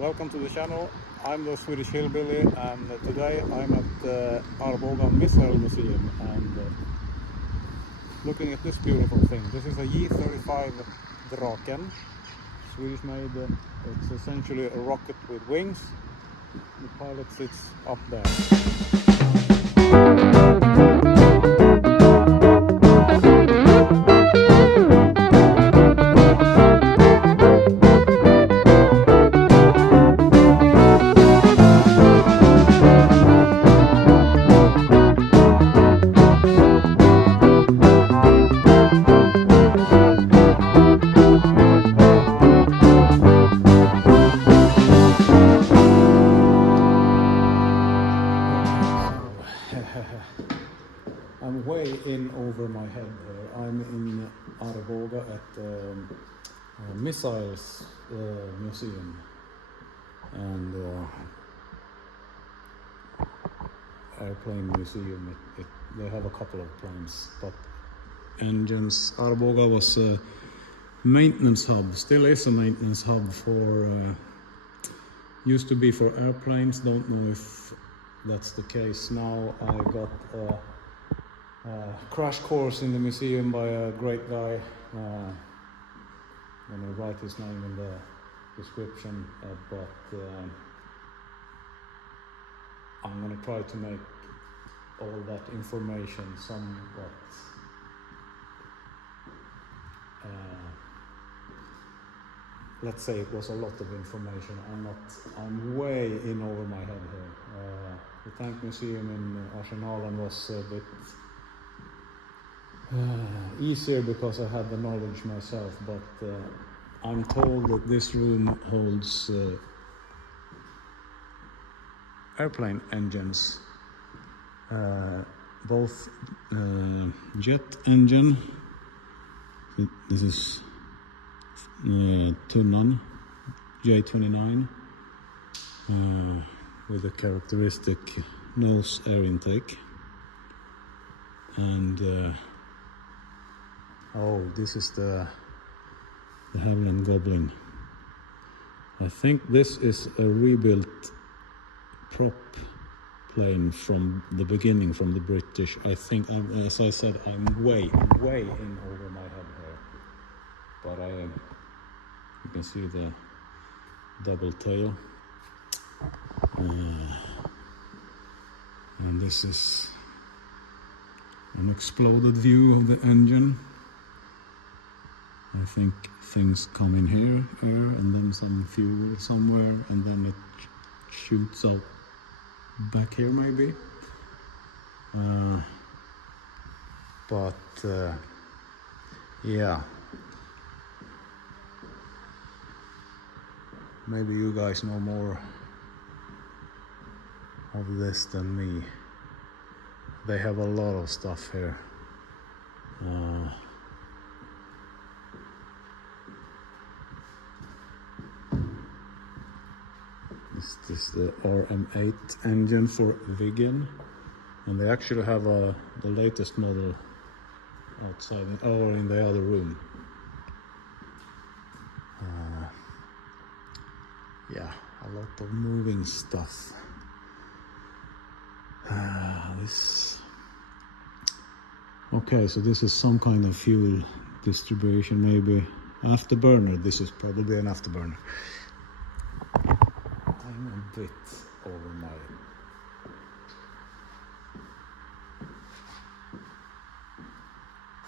Welcome to the channel. I'm the Swedish Hillbilly, and today I'm at the Arboga Missile Museum and looking at this beautiful thing. This is a J-35 Draken, Swedish made. It's essentially a rocket with wings. The pilot sits up there. I'm way in over my head here. I'm in Arboga at the Missiles Museum, and airplane museum. They have a couple of planes, but engines. Arboga was a maintenance hub, still is a maintenance hub for, used to be for airplanes. Don't know if that's the case now. I got a crash course in the museum by a great guy. I'm gonna write his name in the description, but I'm gonna try to make all that information somewhat let's say it was a lot of information. I'm way in over my head here. The tank museum in Arsenalen was a bit easier because I had the knowledge myself, but I'm told that this room holds airplane engines, both jet engine. This is Tunnan J29 with a characteristic nose air intake, and oh, this is the Howling Goblin. I think this is a rebuilt prop plane from the beginning, from the British. I think, as I said, I'm way in over my head here. But you can see the double tail. And this is an exploded view of the engine. I think things come in here, and then some fuel somewhere, and then it shoots out back here maybe. Yeah. Maybe you guys know more of this than me. They have a lot of stuff here. This is the RM8 engine for Viggen, and they actually have the latest model outside or in the other room. Yeah, a lot of moving stuff. Okay, so this is some kind of fuel distribution, maybe afterburner. This is probably an afterburner. I'm a bit over my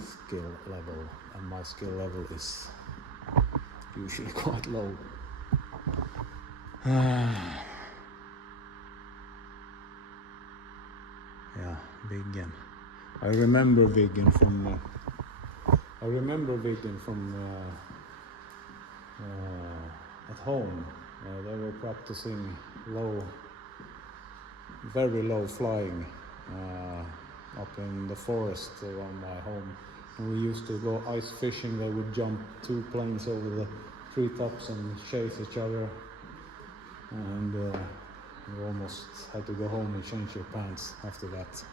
skill level, and my skill level is usually quite low. Yeah, Viggen. I remember Viggen from at home. They were practicing very low flying up in the forest around my home. When we used to go ice fishing, they would jump 2 planes over the treetops and chase each other, and you almost had to go home and change your pants after that.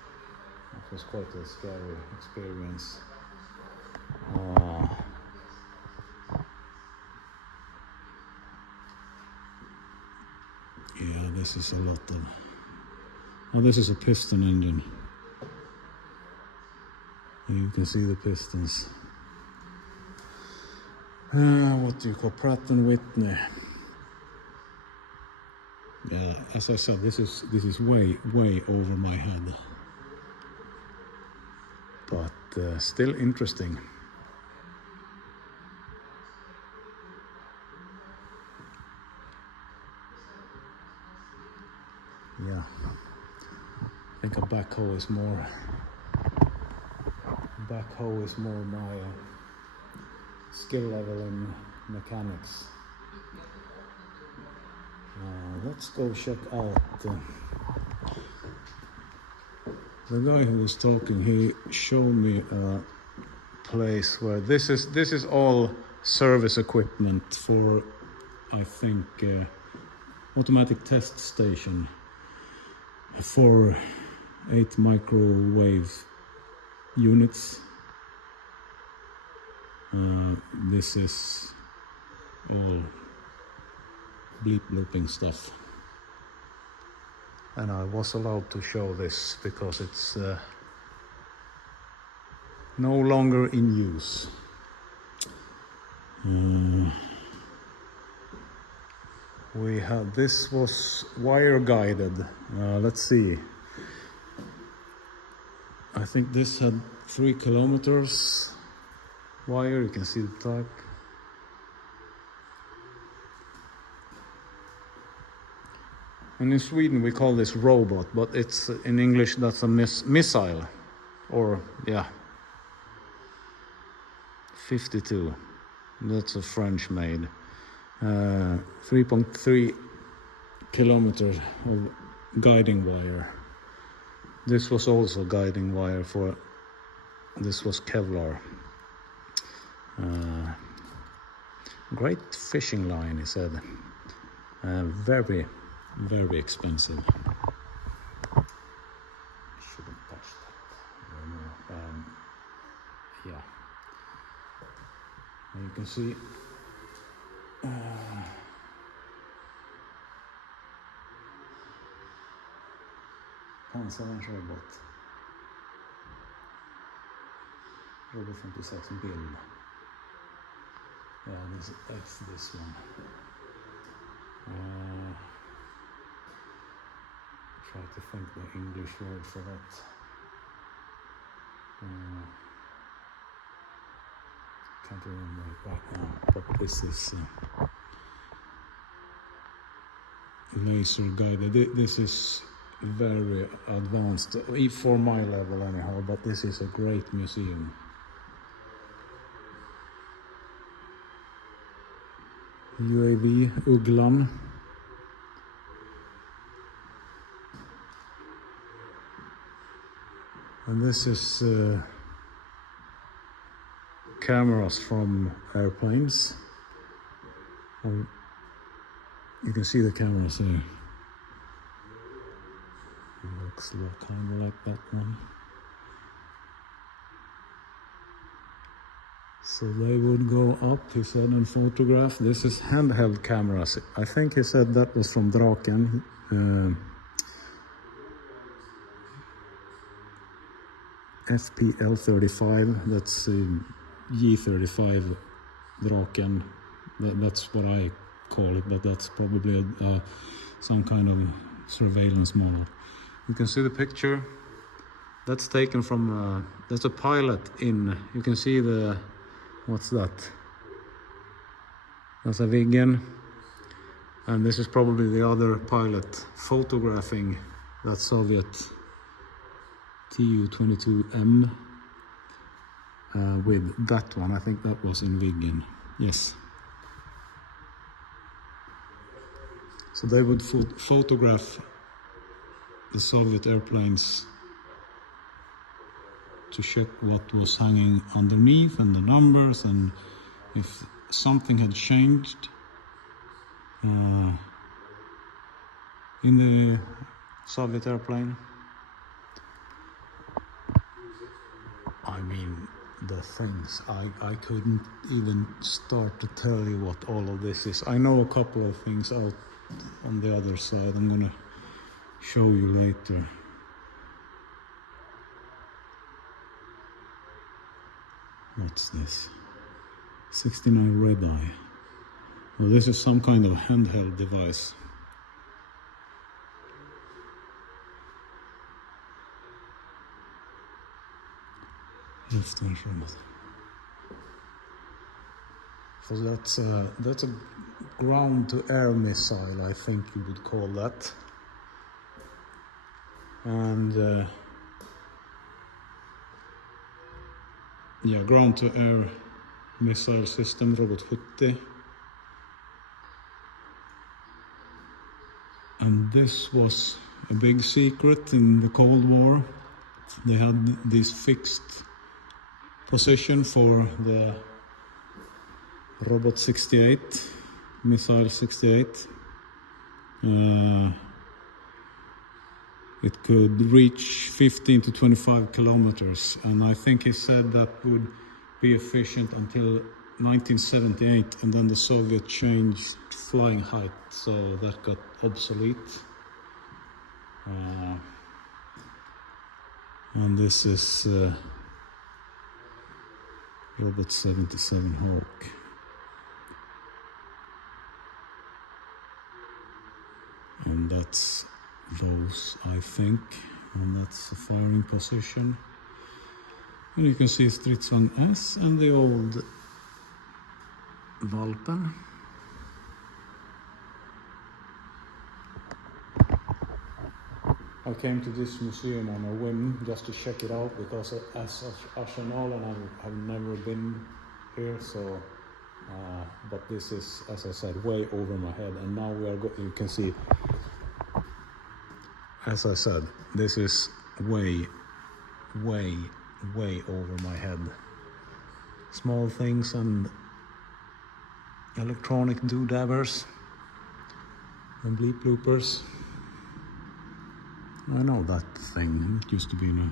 It was quite a scary experience. Yeah, this is a lot of... Oh, this is a piston engine. You can see the pistons. What do you call Pratt and Whitney? Yeah, as I said, this is way over my head, but still interesting. Yeah, I think a backhoe is more. Backhoe is more my skill level in mechanics. Let's go check out the guy who was talking. He showed me a place where this is all service equipment for, I think, automatic test station for 8 microwave units. This is all bleep looping stuff, and I was allowed to show this because it's no longer in use. We had, this was wire guided. Let's see, I think this had 3 kilometers wire. You can see the type. And in Sweden we call this robot, but it's in English that's a missile, or yeah, 52. That's a French made. 3.3 kilometers of guiding wire. This was also guiding wire for, this was Kevlar. Great fishing line, he said. Very expensive. Shouldn't touch that. Yeah. And you can see pansarvärnsrobot. Robot 56 Bill. Yeah, that's this one. Try to think the English word for that. Can't remember it right now, but this is laser guided. This is very advanced, for my level anyhow, but this is a great museum. UAV Ugglan. And this is cameras from airplanes. You can see the cameras here. It looks kind of like that one. So they would go up, he said, and photograph. This is handheld cameras. I think he said that was from Draken. FPL35, that's J35 Draken. That's what I call it, but that's probably some kind of surveillance model. You can see the picture. That's taken from, that's a pilot in, you can see the, what's that? That's a Viggen. And this is probably the other pilot photographing that Soviet Tu-22M with that one. I think that was in Viggen. Yes. So they would photograph the Soviet airplanes to check what was hanging underneath and the numbers, and if something had changed in the Soviet airplane. I mean, the things, I couldn't even start to tell you what all of this is. I know a couple of things out on the other side. I'm gonna show you later. What's this? 69 red eye. Well, this is some kind of handheld device. So that's a ground-to-air missile, I think you would call that. And yeah, ground-to-air missile system, Robot 70. And this was a big secret in the Cold War. They had this fixed position for the Robot 68, Missile 68. It could reach 15 to 25 kilometers, and I think he said that would be efficient until 1978, and then the Soviet changed flying height, so that got obsolete. And this is Robot 77 Hawk. And that's those, I think, and that's the firing position. And you can see Stridsvagn S and the old Valpen. I came to this museum on a whim just to check it out, because as Arsenal and I have never been here, so but this is, as I said, way over my head, and now we are you can see, as I said, this is way over my head. Small things and electronic doodabbers and bleep bloopers. I know that thing. It used to be in a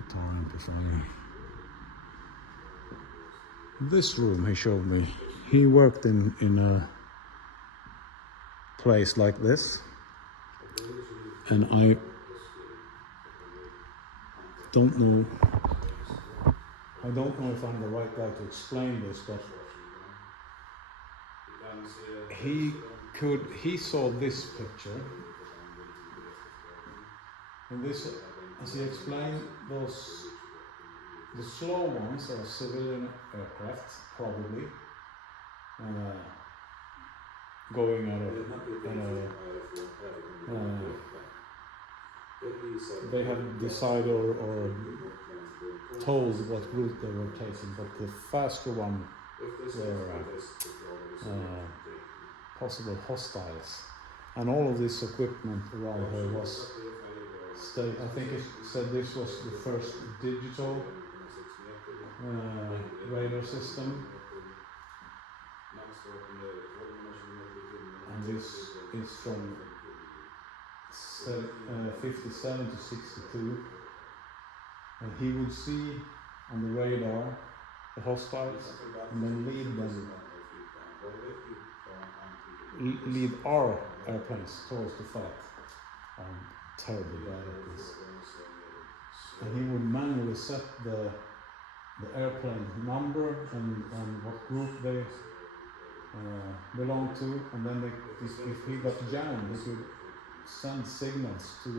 guitar amplifier. This room he showed me. He worked in a place like this, and I don't know if I'm the right guy to explain this, but he saw this picture, and this, as he explained, the slow ones are civilian aircraft, probably going at they have decided or told what route they were taking, but the faster one were possible hostiles, and all of this equipment around here was I think it said this was the first digital radar system, and this is from 57 to 62, and he would see on the radar the hostiles and then lead our airplanes towards the fight. I'm terribly bad at this. And he would manually set the airplane number and what group they belong to, and then if he got jammed, he could send signals to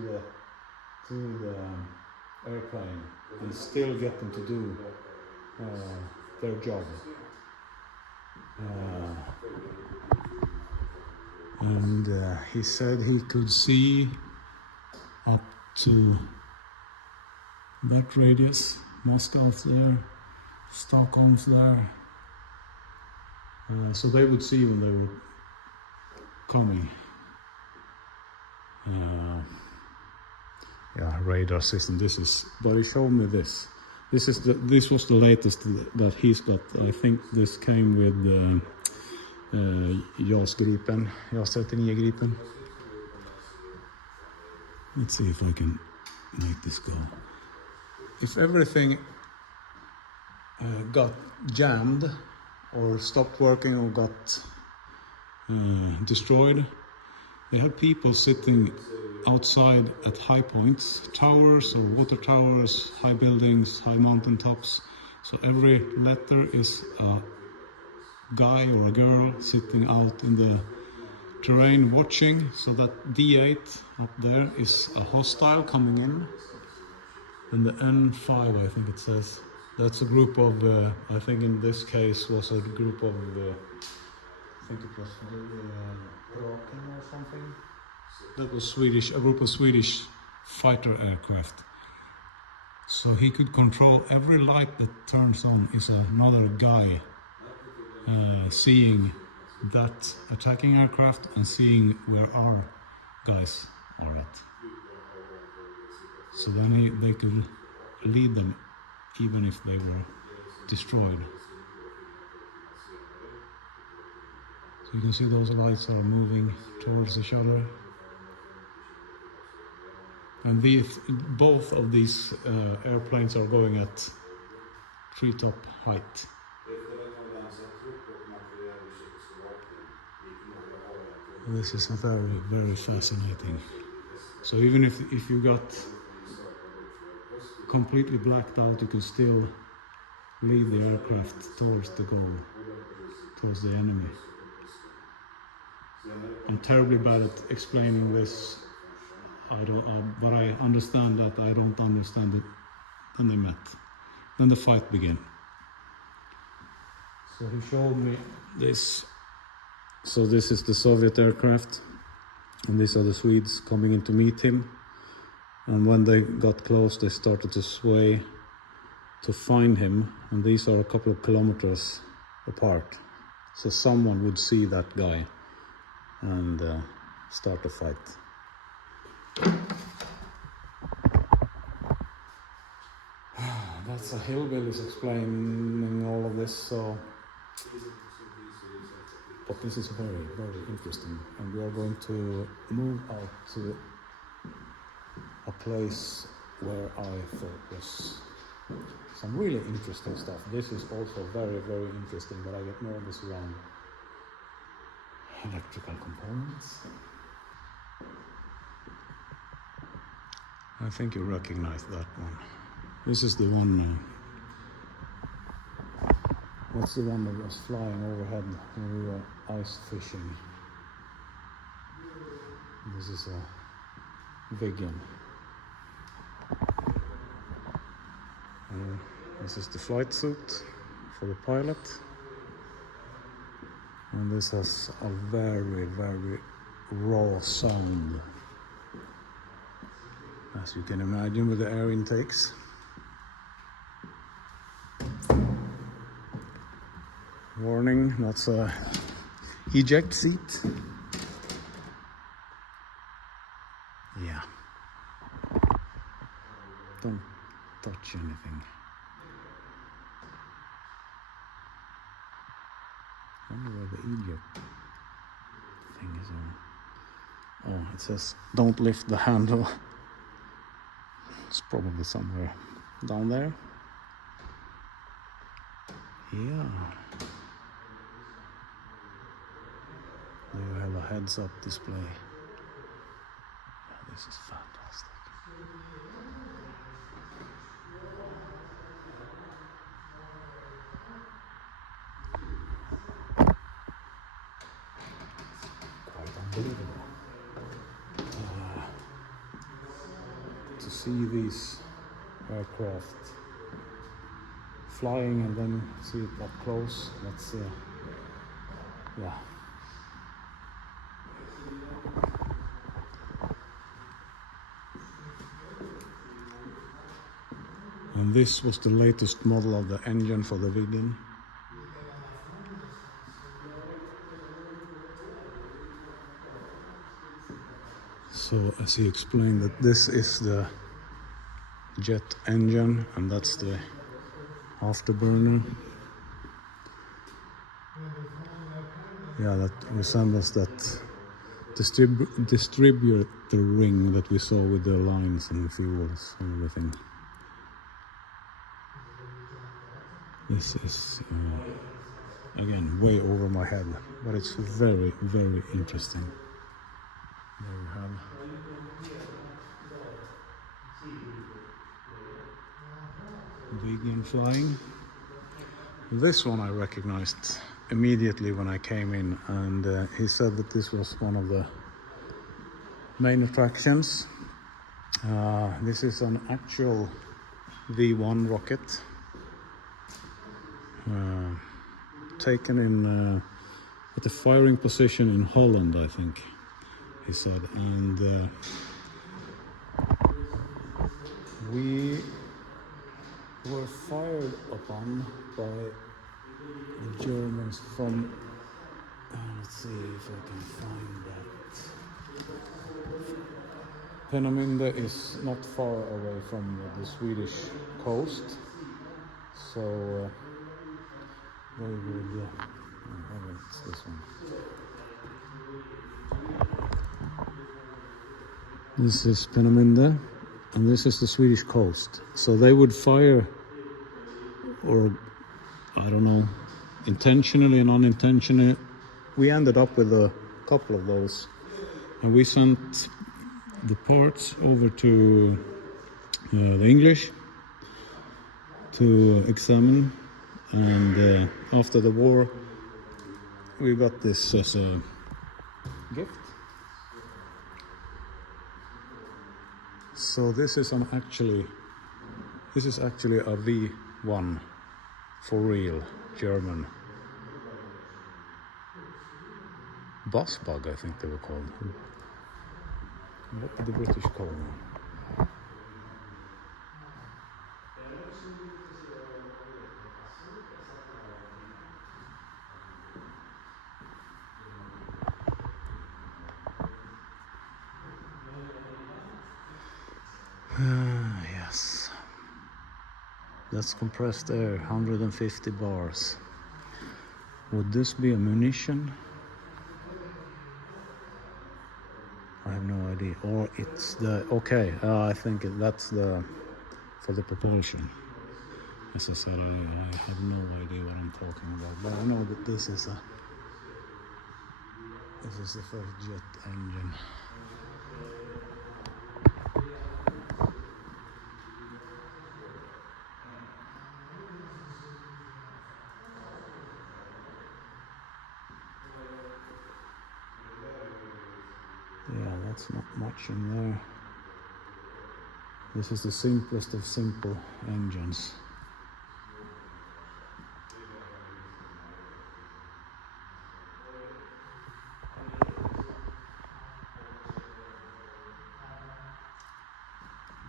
the airplane and still get them to do their job. And he said he could see up to that radius. Moscow's there, Stockholm's there. So they would see when they were coming. Yeah, radar system. But he showed me this. This was the latest that he's got. I think this came with JAS 39 Gripen. Let's see if I can make this go. If everything got jammed or stopped working or got destroyed, They had people sitting outside at high points, towers or water towers, high buildings, high mountain tops. So every letter is a guy or a girl sitting out in the terrain watching. So that D8 up there is a hostile coming in. And the N5, I think it says, that's a group of, I think in this case was a group of, I think it was Draken or something. That was Swedish, a group of Swedish fighter aircraft. So he could control every light that turns on is another guy seeing that attacking aircraft and seeing where our guys are at. So then they could lead them even if they were destroyed. So you can see those lights are moving towards each other. And both of these airplanes are going at treetop height. This is very, very fascinating. So even if you got completely blacked out, you can still lead the aircraft towards the goal, towards the enemy. I'm terribly bad at explaining this. But I understand that I don't understand it. Then they met. Then the fight began. So he showed me this. So this is the Soviet aircraft, and these are the Swedes coming in to meet him. And when they got close, they started to sway to find him. And these are a couple of kilometers apart. So someone would see that guy and start a fight. That's a Hillbilly's explaining all of this, so. But this is very, very interesting, and we are going to move out to a place where I thought was some really interesting stuff. This is also very, very interesting, but I get nervous around electrical components. I think you recognize that one. This is the one. What's the one that was flying overhead when we were ice fishing? This is a Viggen. This is the flight suit for the pilot. And this has a very, very raw sound, as you can imagine, with the air intakes. Warning, that's a eject seat. Yeah. Don't touch anything. I wonder where the eject thing is on. Oh, it says don't lift the handle. It's probably somewhere down there. Yeah. You have a heads-up display. Yeah, this is fantastic. Quite unbelievable. To see these aircraft flying and then see it up close, that's yeah. And this was the latest model of the engine for the Viggen. So as he explained, that this is the jet engine and that's the afterburner. Yeah, that resembles that distributor ring that we saw with the lines and fuels and everything. This is, again, way over my head, but it's very, very interesting. Viggen flying. This one I recognized immediately when I came in, and he said that this was one of the main attractions. This is an actual V-1 rocket taken in at the firing position in Holland, I think he said, and we were fired upon by the Germans from, let's see if I can find that. Peenemünde is not far away from the Swedish coast, so they would, it's this one. This is Peenemünde, and this is the Swedish coast. So they would fire, or I don't know, intentionally and unintentionally. We ended up with a couple of those, and we sent the parts over to the English to examine, and after the war we got this as a gift. So this is actually a V-1 for real German bus bug, I think they were called. What did the British call them? Yes. That's compressed air, 150 bars. Would this be a munition? I have no idea. Or it's the, okay, I think that's the, for the propulsion. As I said, I have no idea what I'm talking about, but I know that this is the first jet engine. Yeah, that's not much in there. This is the simplest of simple engines.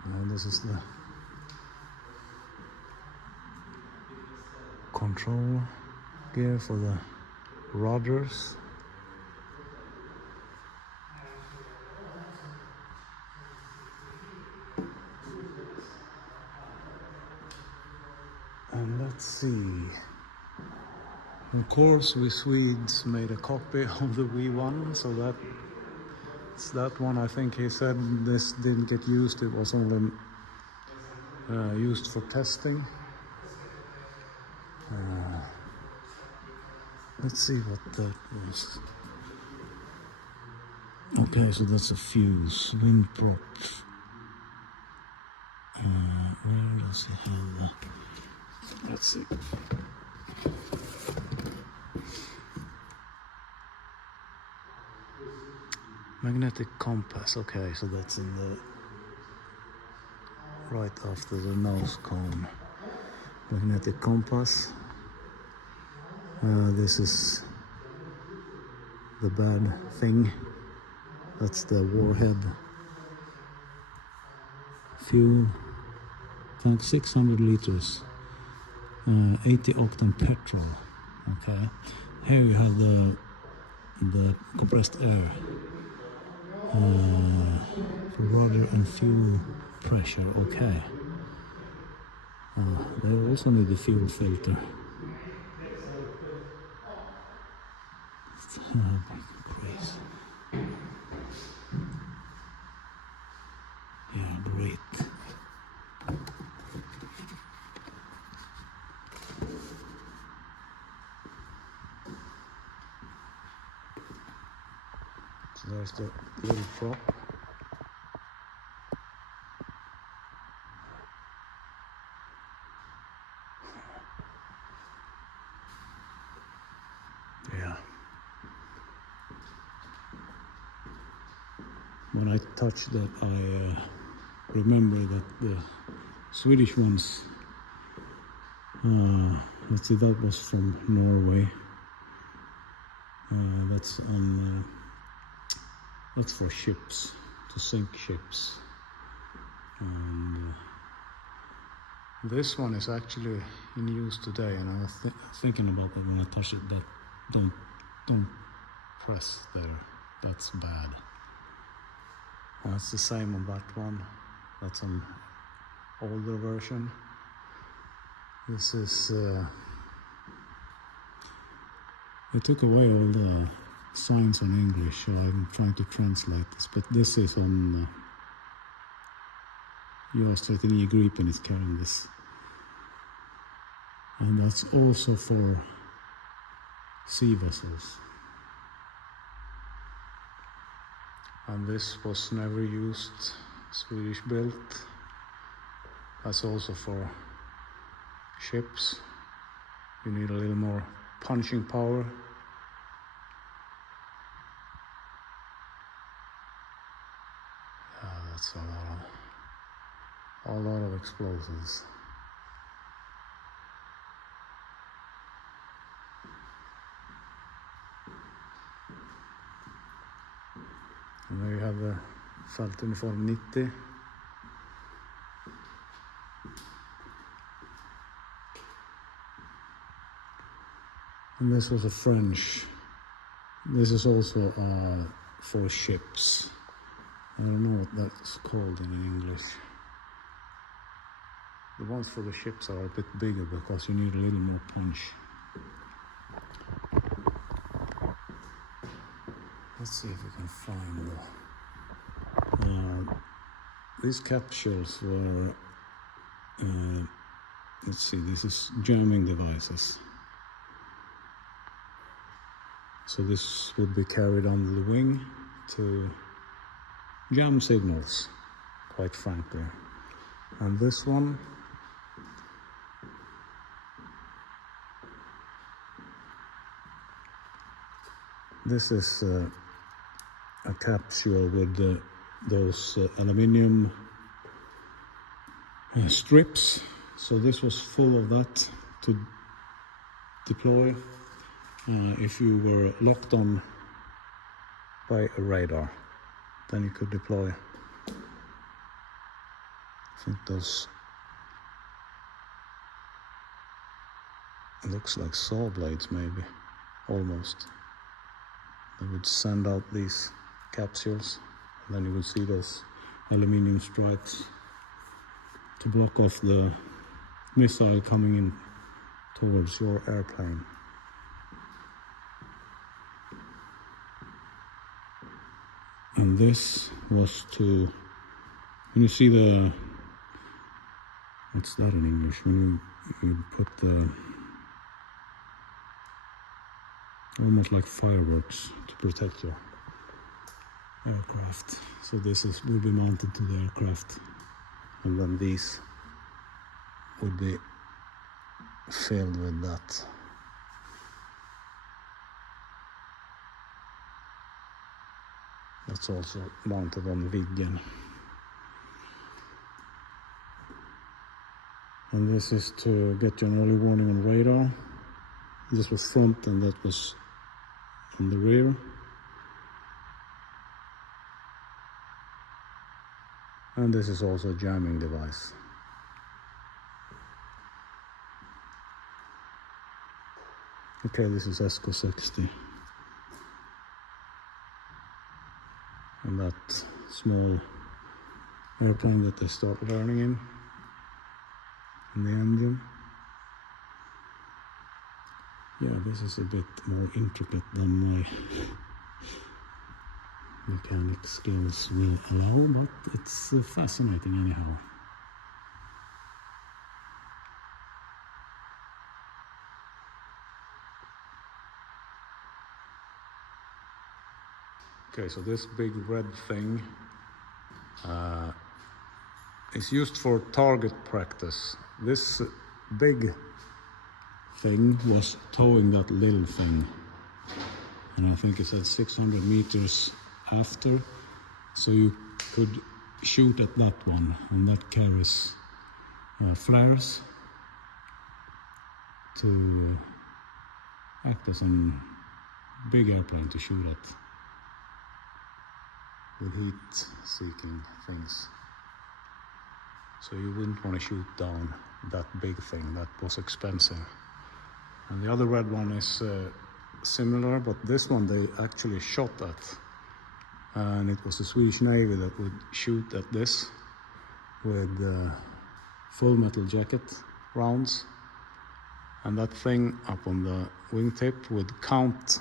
And this is the control gear for the rudders. And let's see. Of course, we Swedes made a copy of the V-1, so that's that one. I think he said this didn't get used, it was only used for testing. Let's see what that was. Okay, so that's a fuse, wind prop. Where does it have the... Let's see. Magnetic compass, okay, so that's in the... right after the nose cone. Magnetic compass. This is the bad thing. That's the warhead. Fuel tank, 600 liters, 80 octane petrol. Okay, here you have the compressed air for rudder and fuel pressure. Okay, they also need the fuel filter. Crazy. Yeah, great. So there's the little prop. when I touched that, I remember that the Swedish ones, let's see, that was from Norway. That's for ships, to sink ships. And this one is actually in use today, and I was thinking about that when I touched it, that don't press there, that's bad. It's the same on that one. That's an older version. This is I took away all the signs on English, so I'm trying to translate this, but this is on JAS-39 Gripen is carrying this. And that's also for sea vessels. And this was never used, Swedish built. That's also for ships. You need a little more punching power. That's a lot of explosives. And there you have the Fältuniform 90. And this was a French. This is also for ships. I don't know what that's called in English. The ones for the ships are a bit bigger because you need a little more punch. Let's see if we can find these capsules were, let's see, this is jamming devices. So this would be carried under the wing to jam signals, quite frankly. And this one, this is a capsule with those aluminium strips. So this was full of that to deploy if you were locked on by a radar. Then you could deploy. I think those looks like saw blades, maybe, almost. They would send out these capsules, and then you would see those aluminium stripes to block off the missile coming in towards your airplane. And this was to, when you see the, what's that in English? When you put the, almost like fireworks to protect your aircraft. So this will be mounted to the aircraft, and then these would be filled with that. That's also mounted on the Viggen. And this is to get you an early warning on radar. This was front and that was on the rear. And this is also a jamming device. Okay, this is ESCO 60. And that small airplane that they start learning in the engine. Yeah, this is a bit more intricate than my mechanic skills will allow, but it's fascinating anyhow. Okay, so this big red thing is used for target practice. This big thing was towing that little thing. And I think it said 600 meters after. So you could shoot at that one, and that carries flares to act as a big airplane to shoot at with heat-seeking things. So you wouldn't want to shoot down that big thing, that was expensive. And the other red one is similar, but this one they actually shot at. And it was the Swedish Navy that would shoot at this with full metal jacket rounds. And that thing up on the wingtip would count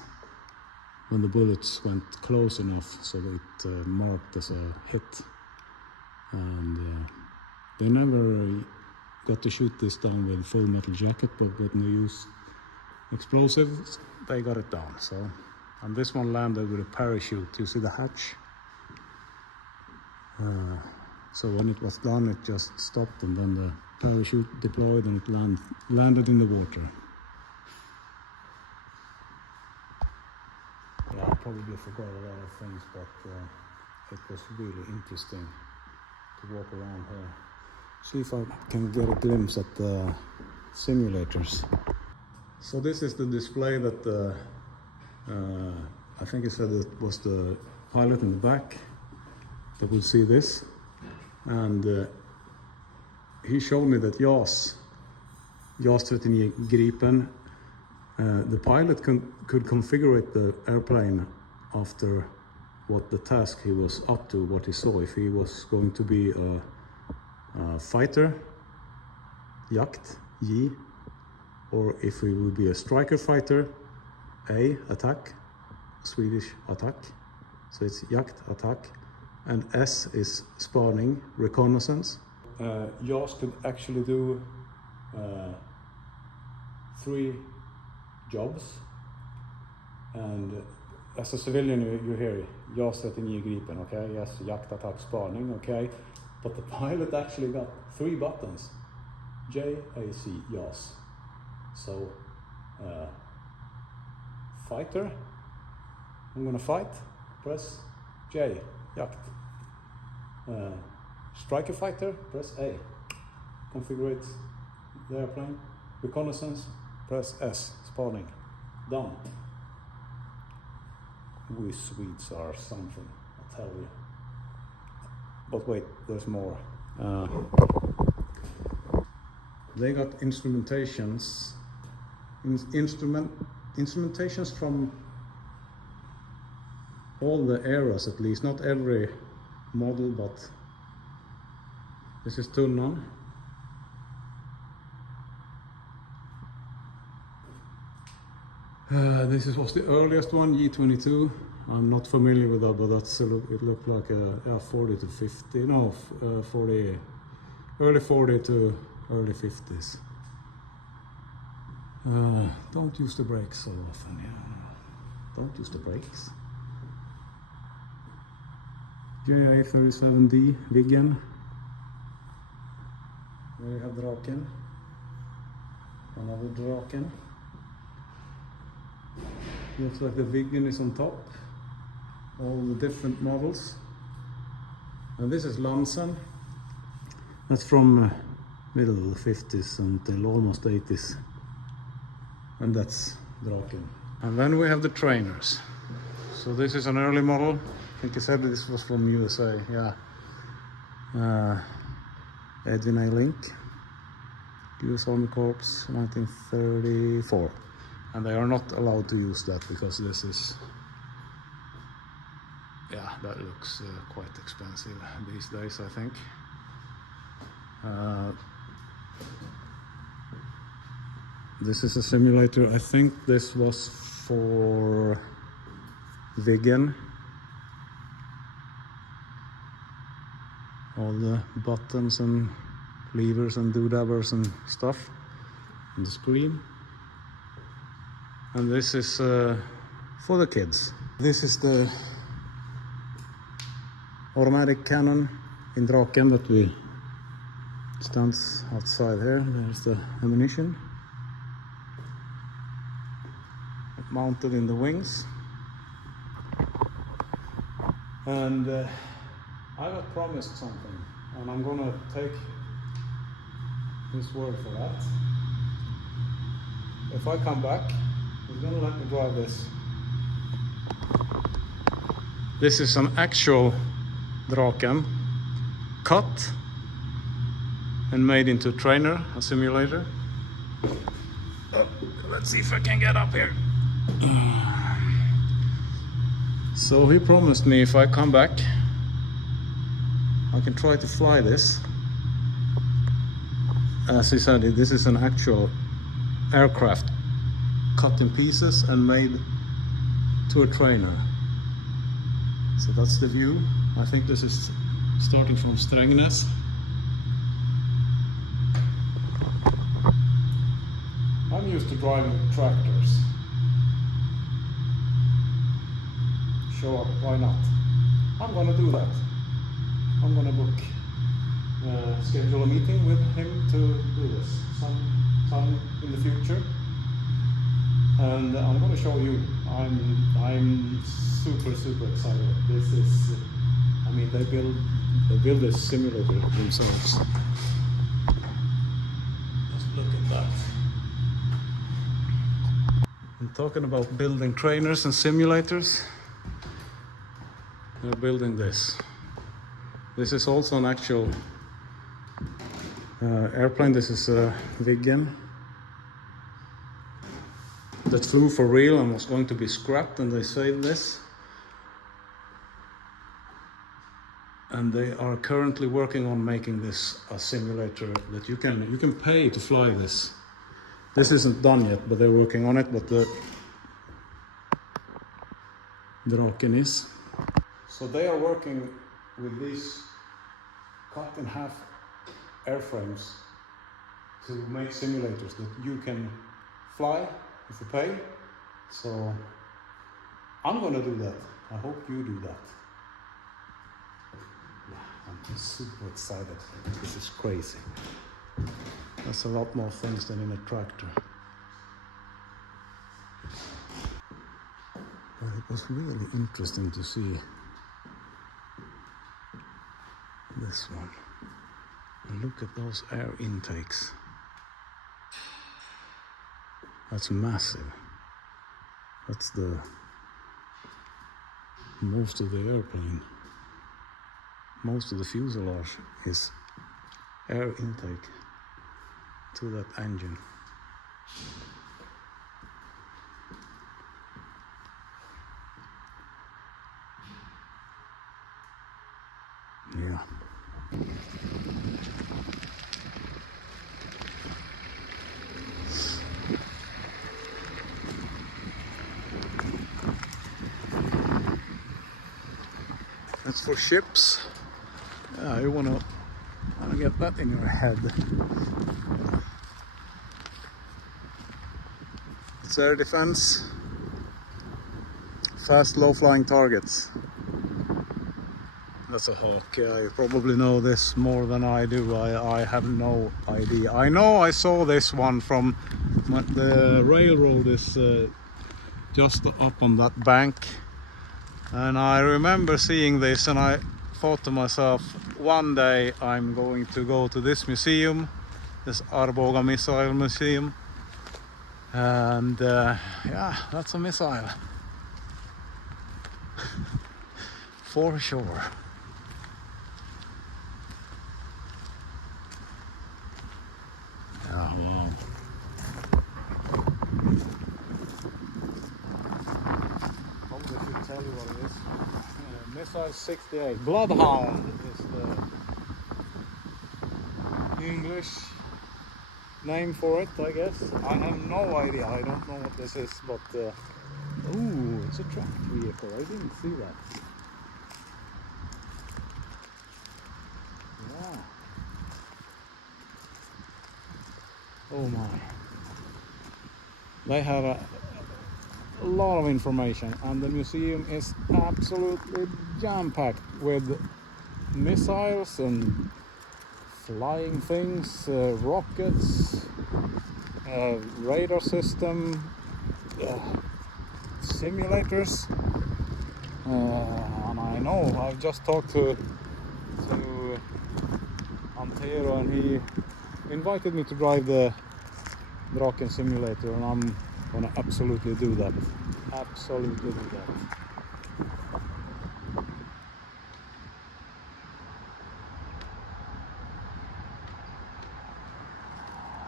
when the bullets went close enough so that it marked as a hit. And they never got to shoot this down with full metal jacket, but when they used explosives, they got it down. So, and this one landed with a parachute. You see the hatch? So when it was done, it just stopped, and then the parachute deployed and it landed in the water. Yeah, I probably forgot a lot of things, but it was really interesting to walk around here. See if I can get a glimpse at the simulators. So this is the display that I think it said it was the pilot in the back that would see this. And he showed me that JAS 39 Gripen, the pilot could configure the airplane after what the task he was up to, what he saw. If he was going to be a fighter, Jakt, J, or if he would be a striker fighter, A, attack, Swedish attack. So it's Jakt, attack, and S is spaning, reconnaissance. JAS could actually do 3 jobs, and as a civilian you hear JAS 39 Gripen, okay, yes, Jakt, attack, spaning, okay, but the pilot actually got 3 buttons, J, A, C, JAS. So fighter, I'm gonna fight, press J, Jakt. Striker fighter, press A. Configure the airplane. Reconnaissance, press S. Spawning. Done. We Swedes are something, I tell you. But wait, there's more. They got instrumentations from all the eras, at least, not every model, but this is Tunnan. This was the earliest one, J22. I'm not familiar with that, but it looked like a 40 to 50, no, 40, early 40 to early 50s. Don't use the brakes so often, yeah. Don't use the brakes. JA37D, Viggen. There you have Draken. Another Draken. Looks like the Viggen is on top. All the different models. And this is Lansen. That's from middle of the 50s until almost 80s. And that's Draken. And then we have the trainers. So this is an early model. I think he said this was from USA, yeah. Edwin A. Link, US Army Corps, 1934. And they are not allowed to use that because this is, yeah, that looks quite expensive these days, I think. This is a simulator. I think this was for Viggen. All the buttons and levers and doodabbers and stuff on the screen. And this is for the kids. This is the automatic cannon in Draken that we stands outside here. There's the ammunition mounted in the wings. And I got promised something, and I'm gonna take his word for that. If I come back, he's gonna let me drive this. This is an actual Draken, cut and made into a trainer, a simulator. Oh, let's see if I can get up here. So he promised me if I come back, I can try to fly this. As he said, this is an actual aircraft cut in pieces and made to a trainer. So that's the view. I think this is starting from Strängnäs. I'm used to driving tractors. Sure, why not? I'm gonna do that. I'm gonna schedule a meeting with him to do this sometime in the future. And I'm gonna show you. I'm super excited. This is, I mean, they build this simulator themselves. Just look at that. I'm talking about building trainers and simulators. They're building this. This is also an actual airplane. This is a Viggen that flew for real and was going to be scrapped, and they saved this. And they are currently working on making this a simulator that you can pay to fly this. This isn't done yet, but they're working on it. But the Draken is. So they are working with these cut in half airframes to make simulators that you can fly if you pay. So I'm gonna do that. I hope you do that. Yeah, I'm super excited. This is crazy. That's a lot more things than in a tractor. But it was really interesting to see this one. And look at those air intakes. That's massive. That's the most of the airplane. Most of the fuselage is air intake to that engine. Yeah. That's for ships. Yeah, you wanna get that in your head. It's air defense. Fast, low-flying targets. That's a hawk. Yeah, you probably know this more than I do. I have no idea. I know I saw this one from the railroad is just up on that bank. And I remember seeing this and I thought to myself, one day I'm going to go to this museum, this Arboga missile museum. And yeah, that's a missile. For sure. Yeah, wow. Probably should tell you what it is. Missile 68. Bloodhound is the English name for it, I guess. I have no idea. I don't know what this is, but ooh, it's a track vehicle. I didn't see that. Yeah. Oh my. They have a lot of information, and the museum is absolutely jam-packed with missiles and flying things, rockets, radar system, simulators. And I know I've just talked to to Antero, and he invited me to drive the Draken simulator, and I'm gonna absolutely do that. Absolutely do that.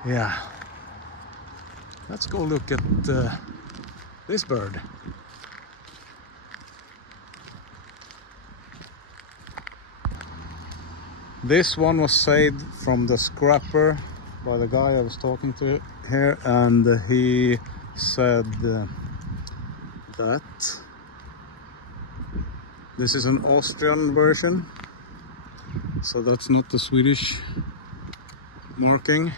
Yeah. Let's go look at this bird. This one was saved from the scrapper by the guy I was talking to here, and he said that this is an Austrian version, so that's not the Swedish marking.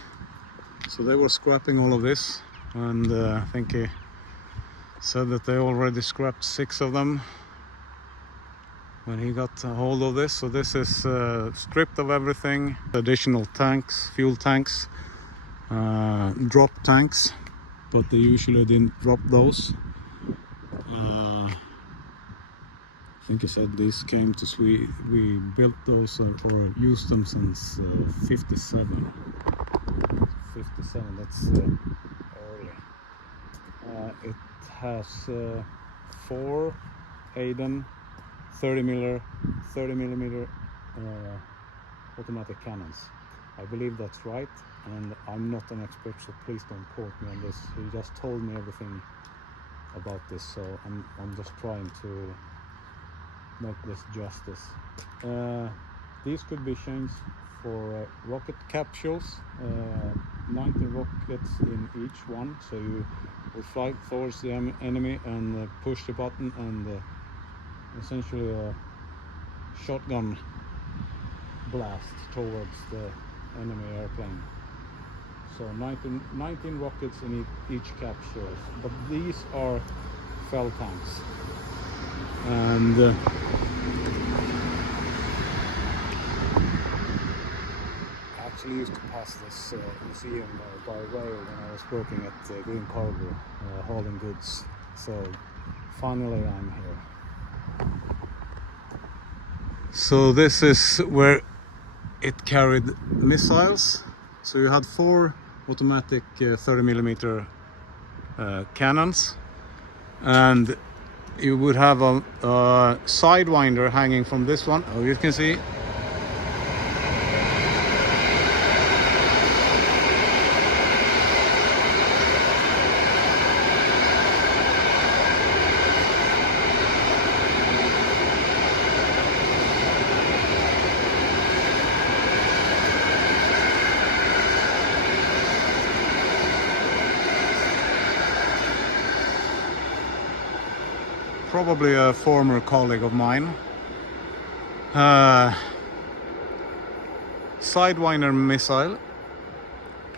So they were scrapping all of this, and I think he said that they already scrapped 6 of them when he got a hold of this. So this is stripped of everything, additional tanks, fuel tanks, drop tanks, but they usually didn't drop those. I think he said these came to Sweden. We built those or used them since 57. 57, that's early. It has 4 Aiden 30mm automatic cannons. I believe that's right, and I'm not an expert, so please don't quote me on this. He just told me everything about this, so I'm just trying to make this justice. These could be changed for rocket capsules, 19 rockets in each one, so you will fly towards the enemy and push the button, and essentially a shotgun blast towards the enemy airplane. So 19 rockets in each capsule, but these are fell tanks, and I actually used to pass this museum by rail when I was working at Green Cargo, hauling goods. So finally I'm here. So this is where it carried missiles. So you had 4 automatic 30mm cannons, and you would have a sidewinder hanging from this one. Oh, you can see. Probably a former colleague of mine. Sidewinder missile,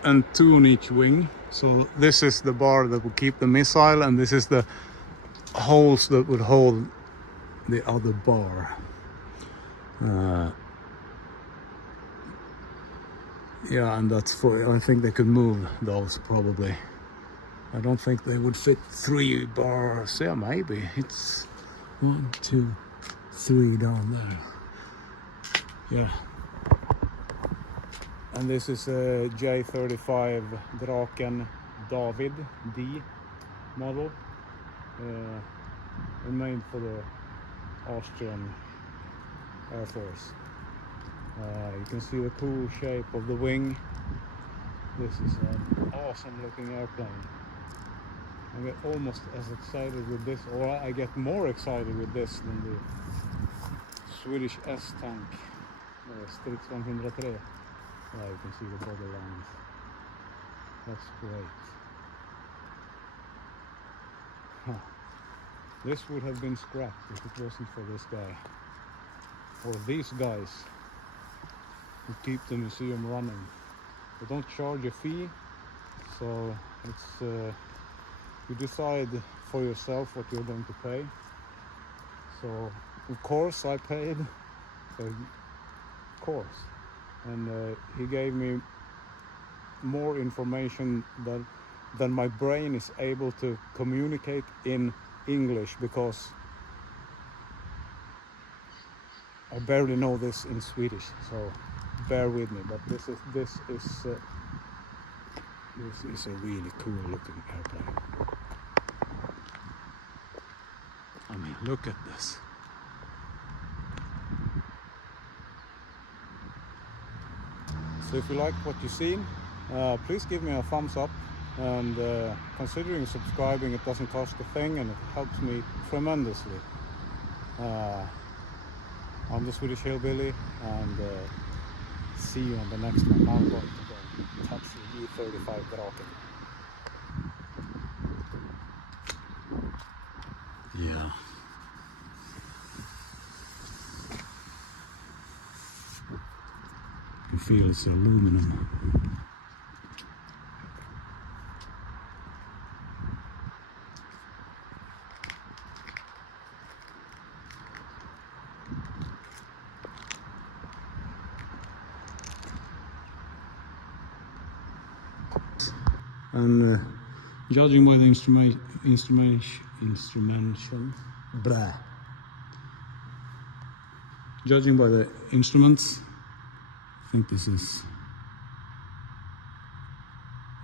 and 2 on each wing. So this is the bar that would keep the missile, and this is the holes that would hold the other bar. Yeah, and that's for, I think they could move those probably. I don't think they would fit 3 bars. Yeah, maybe. It's 1, 2, 3 down there. Yeah. And this is a J35 Draken David D model. Made for the Austrian Air Force. You can see the cool shape of the wing. This is an awesome looking airplane. I get almost as excited with this, or I get more excited with this than the Swedish S-tank, Strids 103. Yeah, you can see the body lines. That's great. Huh. This would have been scrapped if it wasn't for this guy, or these guys who keep the museum running. They don't charge a fee, so it's you decide for yourself what you're going to pay. So of course I paid, of course, and he gave me more information than my brain is able to communicate in English, because I barely know this in Swedish, so bear with me. But this is a really cool looking airplane. I mean, look at this. So if you like what you've seen, please give me a thumbs up, and considering subscribing, it doesn't cost a thing and it helps me tremendously. I'm the Swedish Hillbilly, and see you on the next one. Now I'm going to go touch the V-35 Draken. Yeah. You feel it's aluminum. And judging by the judging by the instruments, I think this is,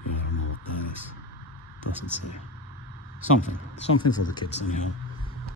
yeah, I don't know what that is. Doesn't say. Something for the kids anyhow.